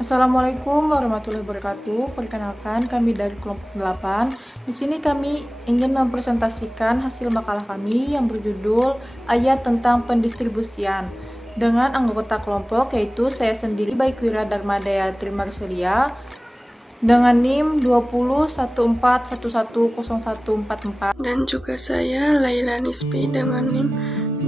Assalamualaikum warahmatullahi wabarakatuh. Perkenalkan, kami dari kelompok 8. Di sini kami ingin mempresentasikan hasil makalah kami yang berjudul Ayat tentang Pendistribusian dengan anggota kelompok yaitu saya sendiri Baikwira Darmadayatri Marselia dengan NIM 201411010144 dan juga saya Laila Nispi dengan NIM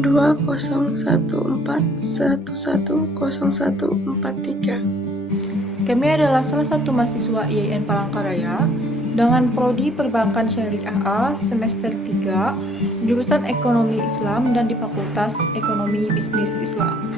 201411010143. Kami adalah salah satu mahasiswa IAIN Palangkaraya dengan Prodi Perbankan Syariah A semester 3, jurusan Ekonomi Islam dan di Fakultas Ekonomi Bisnis Islam.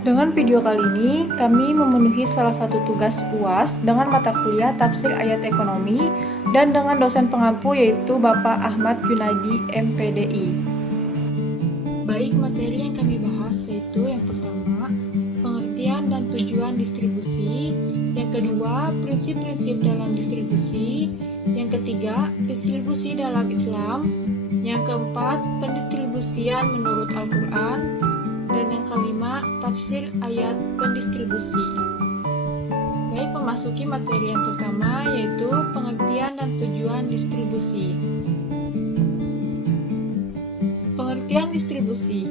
Dengan video kali ini, kami memenuhi salah satu tugas UAS dengan mata kuliah Tafsir Ayat Ekonomi dan dengan dosen pengampu yaitu Bapak Ahmad Yunadi MPDI. Baik, materi yang kami bahas yaitu yang pertama, pengertian dan tujuan distribusi, yang kedua, prinsip-prinsip dalam distribusi, yang ketiga, distribusi dalam Islam, yang keempat, pendistribusian menurut Al-Quran, dan yang kelima, tafsir ayat pendistribusi. Baik, memasuki materi yang pertama yaitu pengertian dan tujuan distribusi. Pengertian distribusi.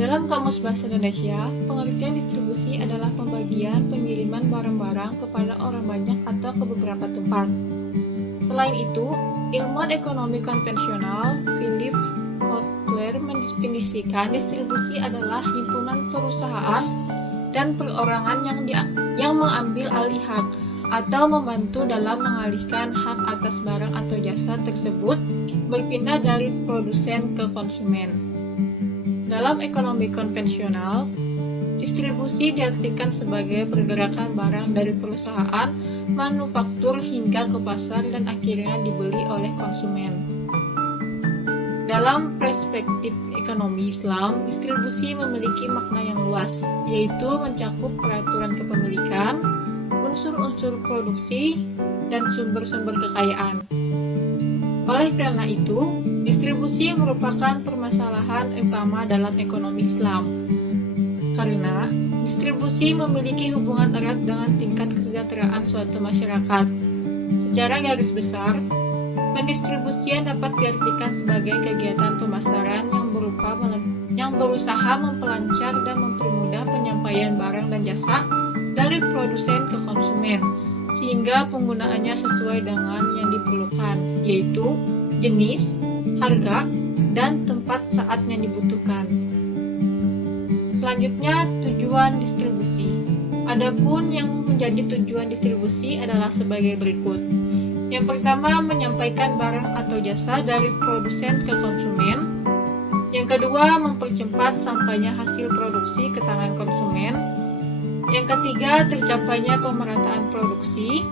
Dalam Kamus Bahasa Indonesia, pengertian distribusi adalah pembagian pengiriman barang-barang kepada orang banyak atau ke beberapa tempat. Selain itu, ilmuwan ekonomi konvensional Philip Kotler mendefinisikan distribusi adalah himpunan perusahaan dan perorangan yang mengambil alih hak atau membantu dalam mengalihkan hak atas barang atau jasa tersebut berpindah dari produsen ke konsumen. Dalam ekonomi konvensional, distribusi diartikan sebagai pergerakan barang dari perusahaan manufaktur hingga ke pasar dan akhirnya dibeli oleh konsumen. Dalam perspektif ekonomi Islam, distribusi memiliki makna yang luas, yaitu mencakup peraturan kepemilikan, unsur-unsur produksi, dan sumber-sumber kekayaan. Oleh karena itu, distribusi merupakan permasalahan utama dalam ekonomi Islam. Karena distribusi memiliki hubungan erat dengan tingkat kesejahteraan suatu masyarakat. Secara garis besar, pendistribusian dapat diartikan sebagai kegiatan pemasaran yang berusaha mempelancar dan mempermudah penyampaian barang dan jasa dari produsen ke konsumen, sehingga penggunaannya sesuai dengan yang diperlukan, yaitu jenis, harga, dan tempat saat yang dibutuhkan. Selanjutnya, tujuan distribusi. Adapun yang menjadi tujuan distribusi adalah sebagai berikut. Yang pertama, menyampaikan barang atau jasa dari produsen ke konsumen. Yang kedua, mempercepat sampainya hasil produksi ke tangan konsumen. Yang ketiga, tercapainya pemerataan produksi.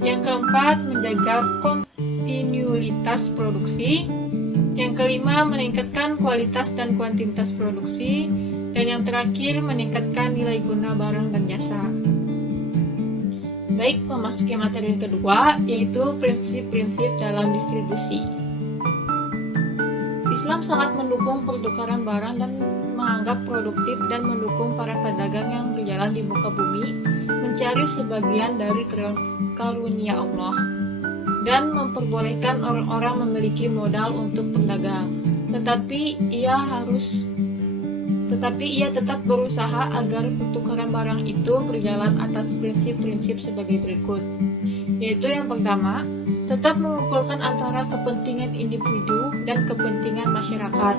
Yang keempat, menjaga kontinuitas produksi. Yang kelima, meningkatkan kualitas dan kuantitas produksi. Dan yang terakhir, meningkatkan nilai guna barang dan jasa. Baik, memasuki materi yang kedua, yaitu prinsip-prinsip dalam distribusi. Islam sangat mendukung pertukaran barang dan menganggap produktif dan mendukung para pedagang yang berjalan di muka bumi mencari sebagian dari karunia Allah dan memperbolehkan orang-orang memiliki modal untuk berdagang. Tetapi ia tetap berusaha agar pertukaran barang itu berjalan atas prinsip-prinsip sebagai berikut, yaitu yang pertama, tetap mengumpulkan antara kepentingan individu dan kepentingan masyarakat.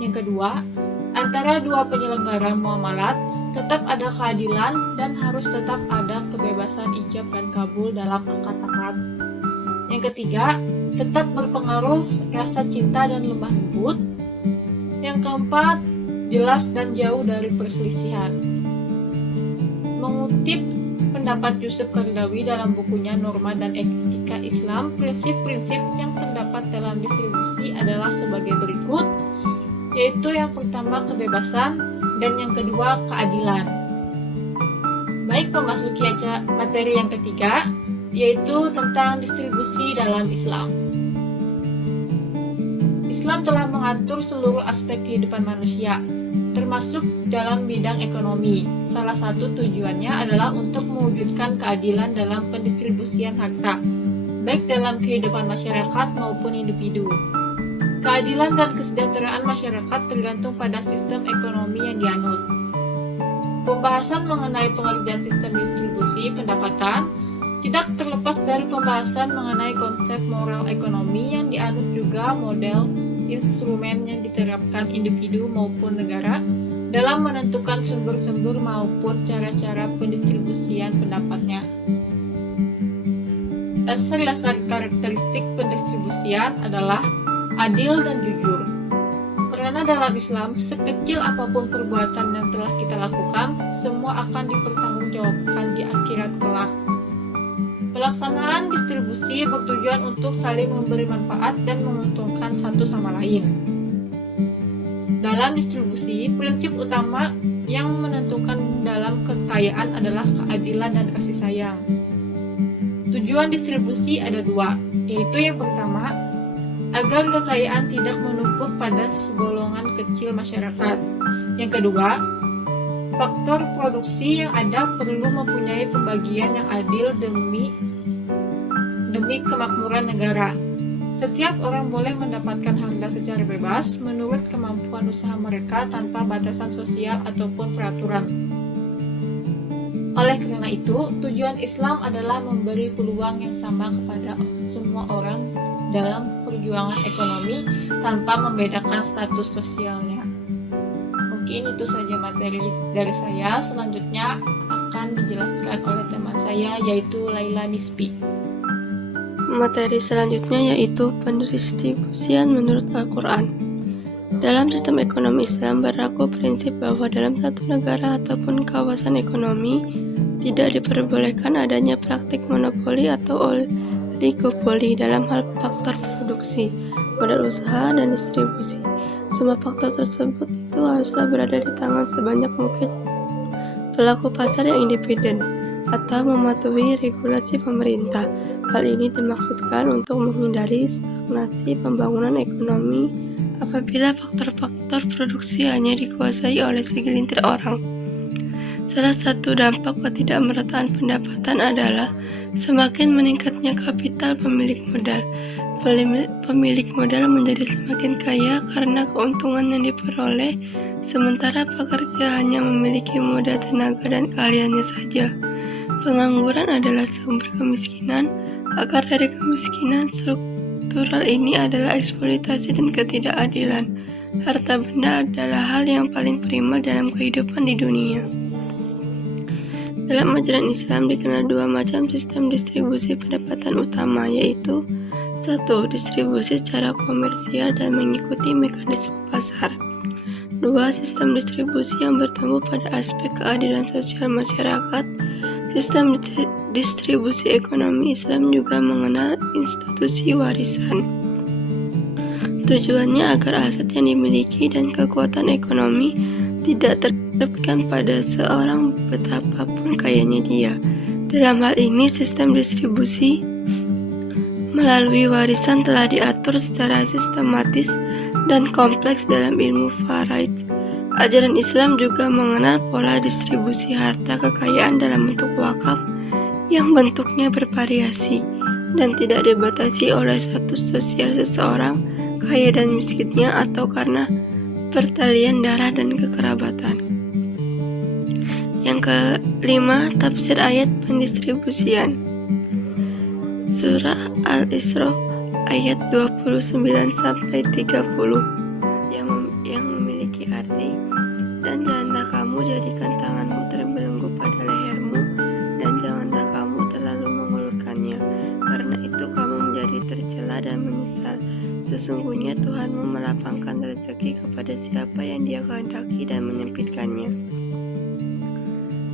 Yang kedua, antara dua penyelenggara muamalat tetap ada keadilan dan harus tetap ada kebebasan ijab dan kabul dalam akad-akad. Yang ketiga, tetap berpengaruh rasa cinta dan lemah lembut. Yang keempat, jelas dan jauh dari perselisihan. Mengutip pendapat Yusuf Qaradawi dalam bukunya Norma dan Etika Islam, prinsip-prinsip yang terdapat dalam distribusi adalah sebagai berikut, yaitu yang pertama kebebasan dan yang kedua keadilan. Baik, memasuki materi yang ketiga, yaitu tentang distribusi dalam Islam. Islam telah mengatur seluruh aspek kehidupan manusia, termasuk dalam bidang ekonomi. Salah satu tujuannya adalah untuk mewujudkan keadilan dalam pendistribusian harta, baik dalam kehidupan masyarakat maupun individu. Keadilan dan kesejahteraan masyarakat tergantung pada sistem ekonomi yang dianut. Pembahasan mengenai pengertian sistem distribusi pendapatan tidak terlepas dari pembahasan mengenai konsep moral ekonomi yang dianut juga model instrumen yang diterapkan individu maupun negara dalam menentukan sumber-sumber maupun cara-cara pendistribusian pendapatnya. Dasar-dasar karakteristik pendistribusian adalah adil dan jujur. Karena dalam Islam, sekecil apapun perbuatan yang telah kita lakukan, semua akan dipertanggungjawabkan di akhirat kelak. Pelaksanaan distribusi bertujuan untuk saling memberi manfaat dan menguntungkan satu sama lain. Dalam distribusi, prinsip utama yang menentukan dalam kekayaan adalah keadilan dan kasih sayang. Tujuan distribusi ada dua, yaitu yang pertama, agar kekayaan tidak menumpuk pada segolongan kecil masyarakat. Yang kedua, faktor produksi yang ada perlu mempunyai pembagian yang adil demi kemakmuran negara. Setiap orang boleh mendapatkan harta secara bebas menurut kemampuan usaha mereka tanpa batasan sosial ataupun peraturan. Oleh karena itu, tujuan Islam adalah memberi peluang yang sama kepada semua orang dalam perjuangan ekonomi tanpa membedakan status sosialnya. Mungkin itu saja materi dari saya. Selanjutnya akan dijelaskan oleh teman saya, yaitu Laila Nispi. Materi selanjutnya yaitu pendistribusian menurut Al-Quran. Dalam sistem ekonomi Islam berlaku prinsip bahwa dalam satu negara ataupun kawasan ekonomi tidak diperbolehkan adanya praktik monopoli atau oligopoli dalam hal faktor produksi, modal usaha, dan distribusi. Semua faktor tersebut itu haruslah berada di tangan sebanyak mungkin pelaku pasar yang independen atau mematuhi regulasi pemerintah. Hal ini dimaksudkan untuk menghindari stagnasi pembangunan ekonomi apabila faktor-faktor produksi hanya dikuasai oleh segelintir orang. Salah satu dampak ketidakmerataan pendapatan adalah semakin meningkatnya kapital pemilik modal. Pemilik modal menjadi semakin kaya karena keuntungan yang diperoleh, sementara pekerja hanya memiliki modal tenaga dan keahliannya saja. Pengangguran adalah sumber kemiskinan. Akar dari kemiskinan struktural ini adalah eksploitasi dan ketidakadilan. Harta benda adalah hal yang paling primer dalam kehidupan di dunia. Dalam ajaran Islam dikenal dua macam sistem distribusi pendapatan utama, yaitu 1. Distribusi secara komersial dan mengikuti mekanisme pasar. 2. Sistem distribusi yang bertumbuh pada aspek keadilan sosial masyarakat. Sistem distribusi ekonomi Islam juga mengenal institusi warisan. Tujuannya agar aset yang dimiliki dan kekuatan ekonomi tidak tertempatkan pada seorang betapapun kayanya dia. Dalam hal ini, sistem distribusi melalui warisan telah diatur secara sistematis dan kompleks dalam ilmu faraid. Ajaran Islam juga mengenal pola distribusi harta kekayaan dalam bentuk wakaf yang bentuknya bervariasi dan tidak dibatasi oleh status sosial seseorang, kaya dan miskinnya, atau karena pertalian darah dan kekerabatan. Yang kelima, tafsir ayat pendistribusian. Surah Al-Isra ayat 29-30 yang memiliki arti, dan janganlah kamu jadikan tanganmu terbelenggu pada lehermu, dan janganlah kamu terlalu mengulurkannya, karena itu kamu menjadi tercela dan menyesal. Sesungguhnya Tuhanmu melapangkan rezeki kepada siapa yang Dia kehendaki dan menyempitkannya.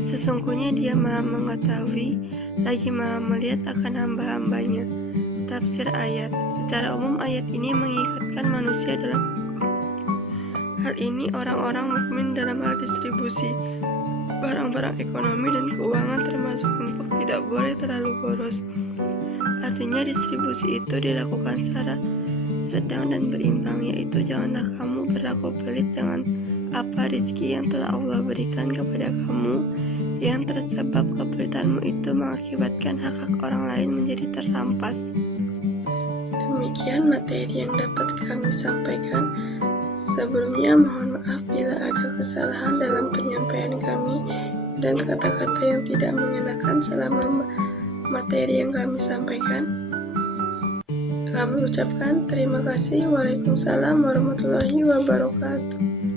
Sesungguhnya Dia Maha mengetahui lagi Maha melihat akan hamba-hambanya. Tafsir ayat. Secara umum ayat ini mengikatkan manusia dalam hal ini orang-orang mukmin dalam hal distribusi barang-barang ekonomi dan keuangan, termasuk infak, tidak boleh terlalu boros. Artinya distribusi itu dilakukan secara sedang dan berimbang, yaitu janganlah kamu berlaku pelit dengan apa rizki yang telah Allah berikan kepada kamu, yang tersebab keberitaanmu itu mengakibatkan hak-hak orang lain menjadi terrampas. Demikian materi yang dapat kami sampaikan. Sebelumnya mohon maaf bila ada kesalahan dalam penyampaian kami dan kata-kata yang tidak mengenakan selama materi yang kami sampaikan. Kami ucapkan terima kasih. Waalaikumsalam warahmatullahi wabarakatuh.